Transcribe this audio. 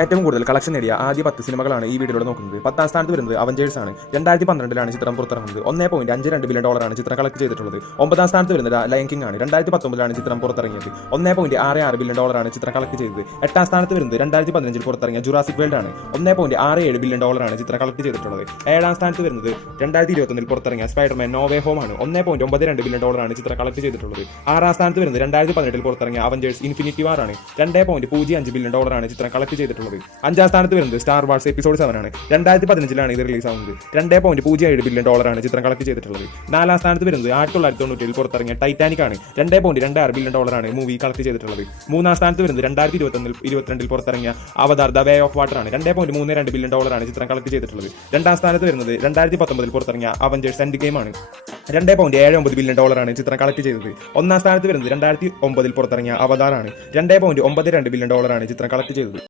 ഏറ്റവും കൂടുതൽ കളക്ഷൻ നേടിയ ആദ്യ 10 സിനിമകളാണ് ഈ വീഡിയോയിലൂടെ നോക്കുന്നത്. 10ാം സ്ഥാനത്ത് വരുന്നത് അവഞ്ചേഴ്സ് ആണ്. 2012 ചിത്രം പുറത്തിറങ്ങുന്നത്. $1.52 ബില്യൺ ചിത്രം കളക്ട് ചെയ്തിട്ടുള്ളത്. 9ാം സ്ഥാനത്ത് വരുന്നത് ലയൺ കിങ് ആണ്. 2019 ചിത്രം പുറത്തിറങ്ങിയത്. $1.66 ബില്യൺ ചിത്രം കളക്ട് ചെയ്തത്. 8ാം സ്ഥാനത്ത് വരുന്നത് 2015 പുറത്തിറങ്ങിയ ജുറാസിക് വേൾഡ് ആണ്. $1.67 ബില്യൺ ചിത്രം കളക്ട് ചെയ്തിട്ടുള്ളത്. 7ാം സ്ഥാനത്ത് വരുന്നത് 2021 പുറത്തിറങ്ങിയ സ്പൈഡർമാൻ നോ വേ ഹോം ആണ്. $1.92 ബില്യൺ ചിത്രം കളക്ട് ചെയ്തിട്ടുള്ളത്. 6ാം സ്ഥാനത്ത് വരുന്നത് 2018 പുറത്തിറങ്ങിയ അവഞ്ചേഴ്സ് ഇൻഫിനിറ്റി വാർ ആണ്. $2.05 ബില്യൺ ചിത്രം കളക്ട് ചെയ്തിട്ടുള്ളത്. 5ാം സ്ഥാനത്ത് വരുന്നത് സ്റ്റാർ വാർസ് എപ്പിസോഡ് 7 ആണ്. 2015 ഇത് റിലീസ് ആവുന്നത്. $2.07 ബില്യൺ ചിത്രം കളക്ട് ചെയ്തിട്ടുള്ളത്. 4ാം സ്ഥാനത്ത് വരുന്നത് 1997 പുറത്തിറങ്ങിയ ടൈറ്റാനിക് ആണ്. $2.26 ബില്യൺ മൂവി കളക്ട് ചെയ്തിട്ടുള്ളത്. 3ാം സ്ഥാനത്ത് വരുന്നത് 2022 പുറത്തിറങ്ങിയ അവതാർ ദ വേ ഓഫ് വാട്ടർ ആണ്. $2.32 ബില്യൺ ചിത്രം കളക്ട് ചെയ്തിട്ടുള്ളത്. 2ാം സ്ഥാനത്ത് വരുന്നത് 2019 പുറത്തിറങ്ങിയ അവഞ്ചേഴ്സ് എൻഡ് ഗെയിം ആണ്. $2.79 ബില്യൺ ചിത്രം കളക്ട് ചെയ്തത്. 1ാം സ്ഥാനത്ത് വരുന്നത് 2009 പുറത്തിറങ്ങിയ അവതാർ ആണ്. $2.92 ബില്യൺ ചിത്രം കളക്ട് ചെയ്തത്.